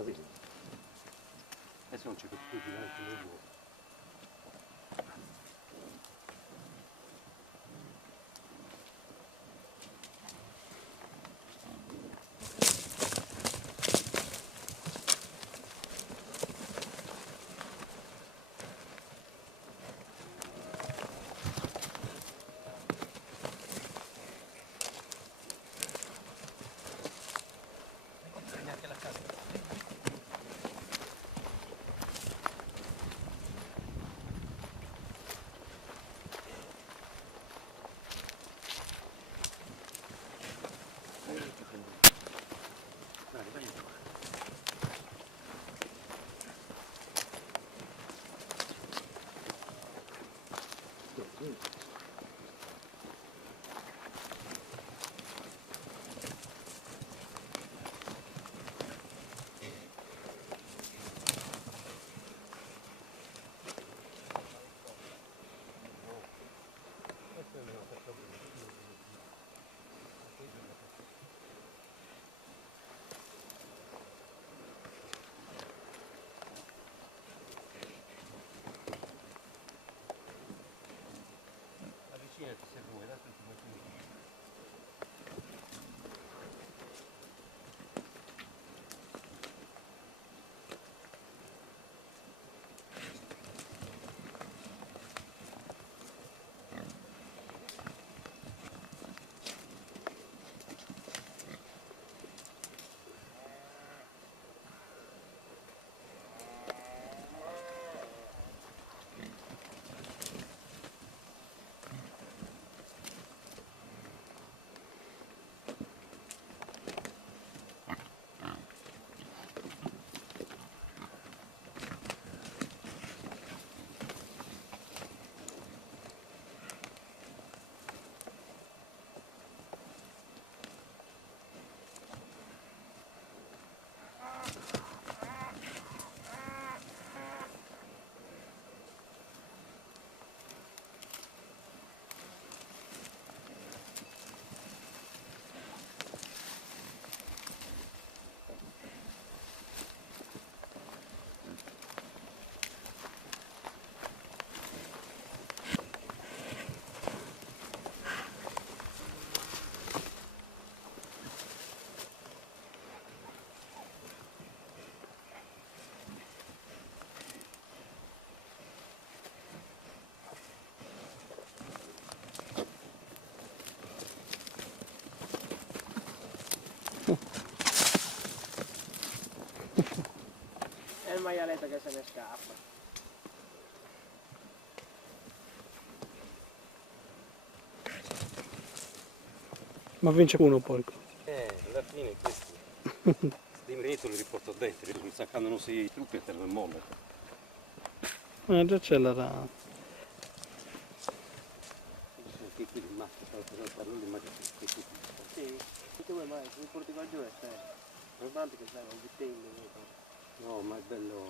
capito? Adesso non c'è più neanche lui. Avvicinati se vuoi, adesso ti faccio vedere. È il maialetto che se ne scappa. Ma vince uno poi. Alla fine questi sti li riporto dentro, mi sa quando non si trucca e te lo molla. Già c'è la rana. Anche qui il maschio stava facendo parlare di maschio. Sì, se tu vuoi mai, se mi porti qua giù è serio. Tanto che sai, un vitello. No, ma è bello.